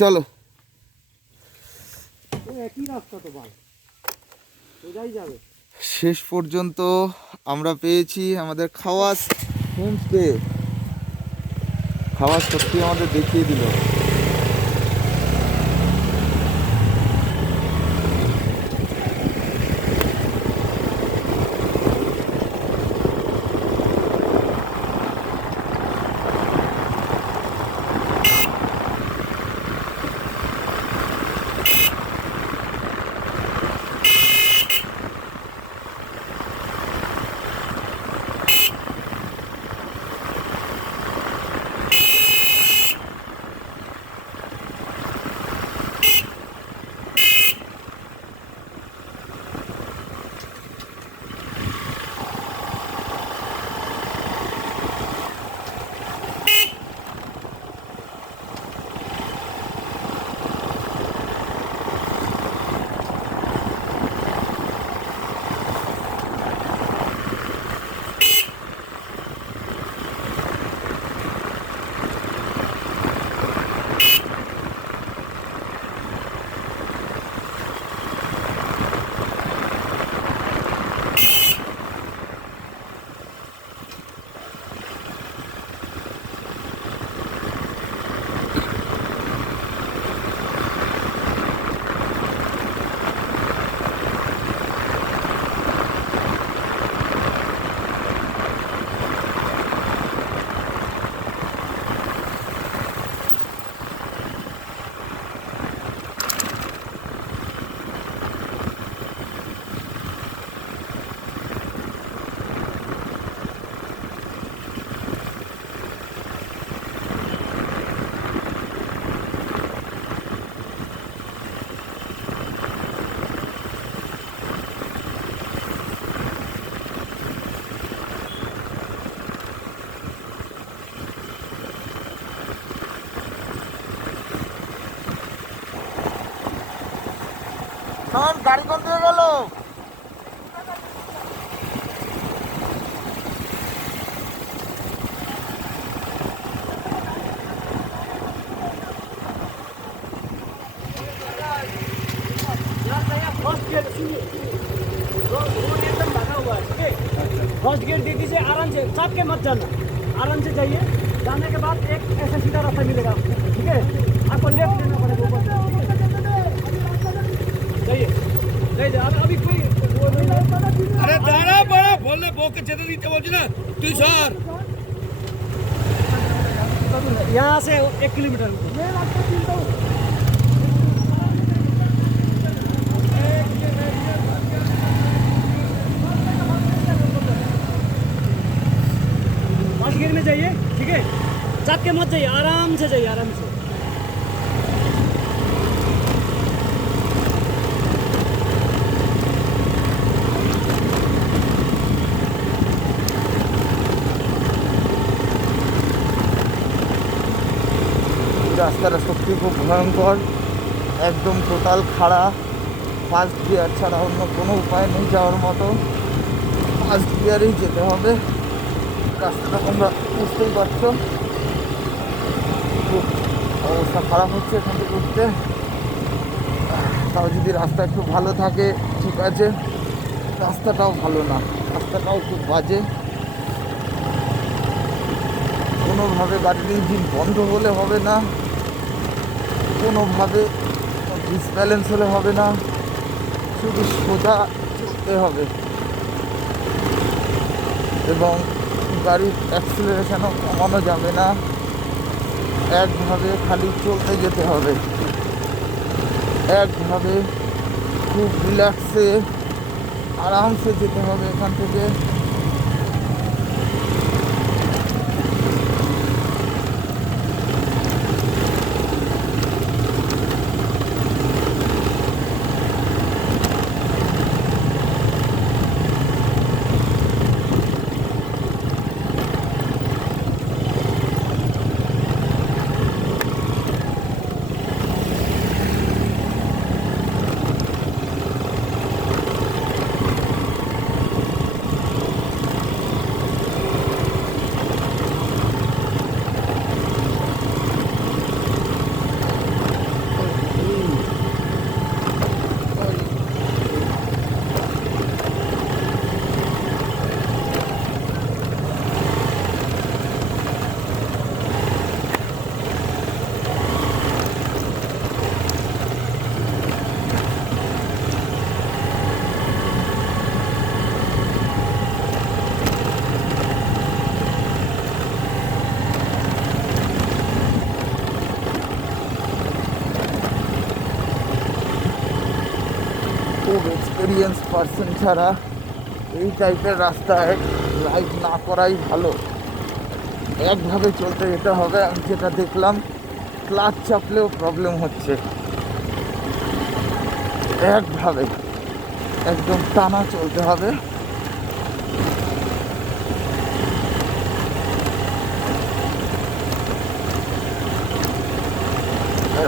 চলো। শেষ পর্যন্ত আমরা পেয়েছি আমাদের খাওয়াস হোমস্টে। খাওয়াস সত্যি আমাদের দেখিয়ে দিল। গাড়ি কোন দিকে গেল? फर्स्ट गेट दे दीजिए, आराम से चाप के मत जाना, आराम से जाइए। जाने के बाद एक ऐसा सीधा रास्ता मिलेगा, ठीक है? आपको लेफ्ट लेना पड़ेगा ऊपर जाइए। अभी कोई अरे दाड़ा बड़ा बोलने बोके चेते दीते बोल ना तू सर यहाँ से 1 किलोमीटर फर्स्ट गेट में जाइए, ठीक है? चाप के मत जाइए, आराम से जाइए, आराम से। রাস্তাটা সত্যি খুব ভয়ঙ্কর, একদম টোটাল খাড়া। ফার্স্ট গিয়ার ছাড়া অন্য কোনো উপায় নেই যাওয়ার মতো, ফার্স্ট গিয়ারেই যেতে হবে। রাস্তাটা তোমরা বুঝতেই পারছো, খুব অবস্থা খারাপ হচ্ছে এখান থেকে উঠতে। তাও যদি রাস্তা একটু ভালো থাকে ঠিক আছে, রাস্তাটাও ভালো না, রাস্তাটাও খুব বাজে। কোনোভাবে গাড়ির ইঞ্জিন বন্ধ হলে হবে না, কোনোভাবে ডিসব্যালেন্স হলে হবে না, শুধু সোজা চলতে হবে এবং গাড়ির অ্যাক্সিলারেশনও কমানো যাবে না, একভাবে খালি চলতে যেতে হবে, একভাবে খুব রিল্যাক্সে আরামসে যেতে হবে এখান থেকে। এক্সপিরিয়েন্স পার্সন ছাড়া এই টাইপের রাস্তায় রাইড না করাই ভালো। একভাবে চলতে যেতে হবে। আমি যেটা দেখলাম, ক্লাচ চাপলেও প্রবলেম হচ্ছে। একভাবে একদম টানা চলতে হবে।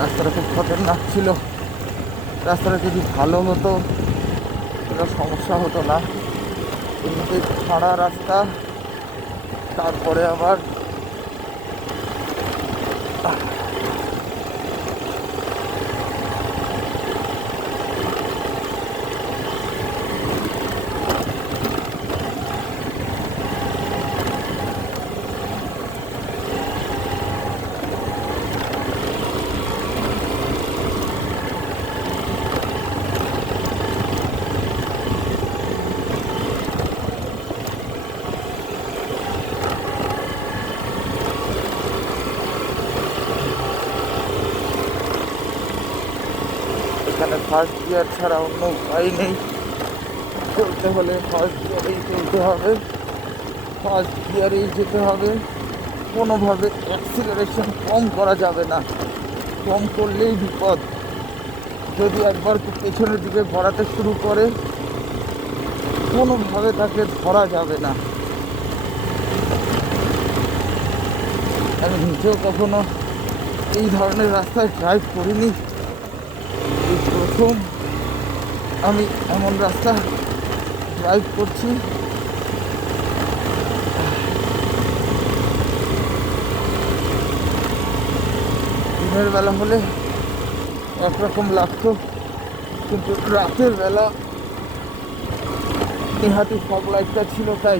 রাস্তাটা খুব খতরনাক ছিল। রাস্তাটা যদি ভালো হতো কোনো সমস্যা হতো না। এমনিতে খাড়া রাস্তা, তারপরে আবার এখানে ফার্স্ট গিয়ার ছাড়া অন্য উপায় নেই। চলতে হলে ফার্স্ট গিয়ারেই চলতে হবে, ফার্স্ট গিয়ারেই যেতে হবে। কোনোভাবে অ্যাক্সিলারেশন কম করা যাবে না, কম করলেই বিপদ। যদি একবার পেছনের দিকে ঘোরাতে শুরু করে, কোনোভাবে তাকে ধরা যাবে না। আমি নিজেও কখনো এই ধরনের রাস্তায় ড্রাইভ করিনি, এই প্রথম আমি এমন রাস্তা ড্রাইভ করছি। দিনের বেলা হলে একরকম লাগতো, কিন্তু রাতের বেলা নেহাতি ফগ লাইটটা ছিল, তাই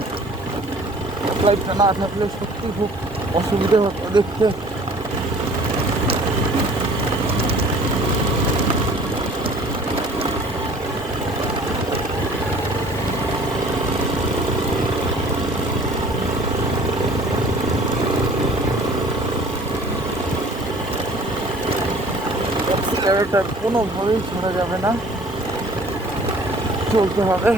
ফগ লাইটটা না থাকলে সত্যি খুব অসুবিধে হতো দেখতে। অ্যাক্সিলারেটর কোনোভাবেই ছাড়া যাবে না, চলতে হবে।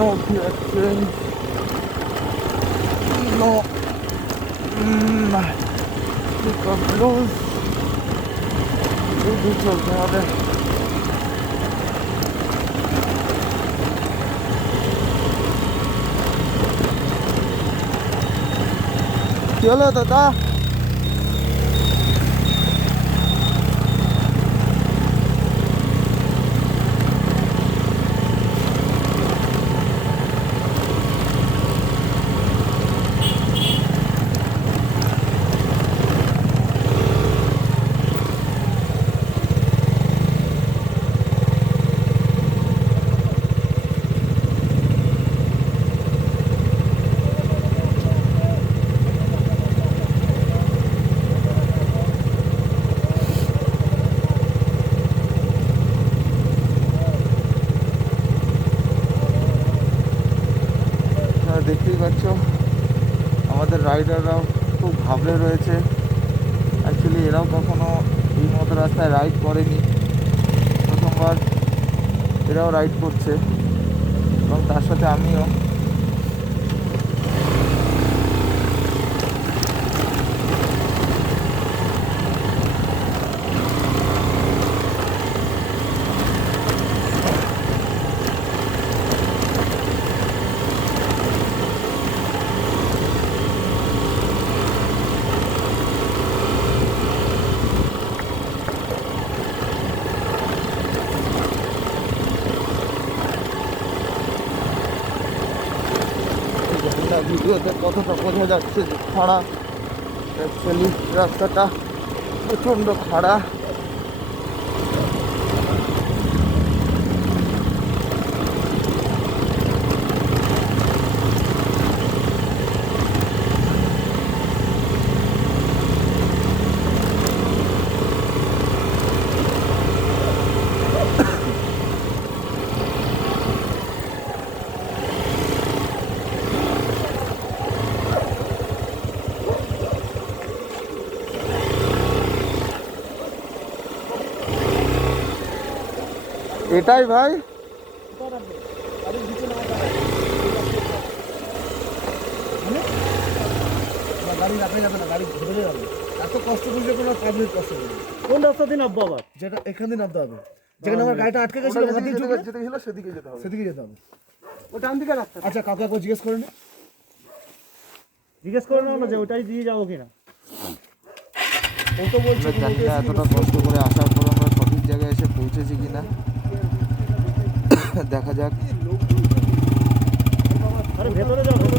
No gear change, no pickup loose, এই চলতে হবে। কি হলো দাদা? দেখতেই পাচ্ছ আমাদের রাইডাররাও খুব ঘাবড়ে রয়েছে। অ্যাকচুয়ালি এরাও কখনো এই মতো রাস্তায় রাইড করেনি, প্রথমবার এরাও রাইড করছে এবং তার সাথে আমিও। ভিডিওতে কতটা বোঝা যাচ্ছে যে খারাপ অ্যাকচুয়ালি রাস্তাটা প্রচণ্ড খাড়া। এটাই ভাই, গাড়ি রাখা যাবে না, গাড়ি ধরে যাবে। এত কষ্ট বুঝলে কোনো পাবলিক কষ্ট নেই। কোন রাস্তা দিয়ে নামবো আবার? যেটা এখান দিয়ে নামতে হবে, যেখানে আমার গাড়িটা আটকে গেছিল ওখান দিয়ে ঢুকে যেতে গেছিল সেদিকে যেতে হবে। সেদিকে যেতে হবে। ওটা ডান দিকে রাস্তা। আচ্ছা কাকু একবার জিজ্ঞেস করে নি। জিজ্ঞেস করে নাও না যে ওটাই দিয়ে যাবো কিনা। ও তো বলছে আমরা জানি না এতটা কষ্ট করে আসার পর আমরা সঠিক জায়গায় এসে পৌঁছেছি কিনা। দেখা যাক। আরে ভেতরে যাও, ভেতরে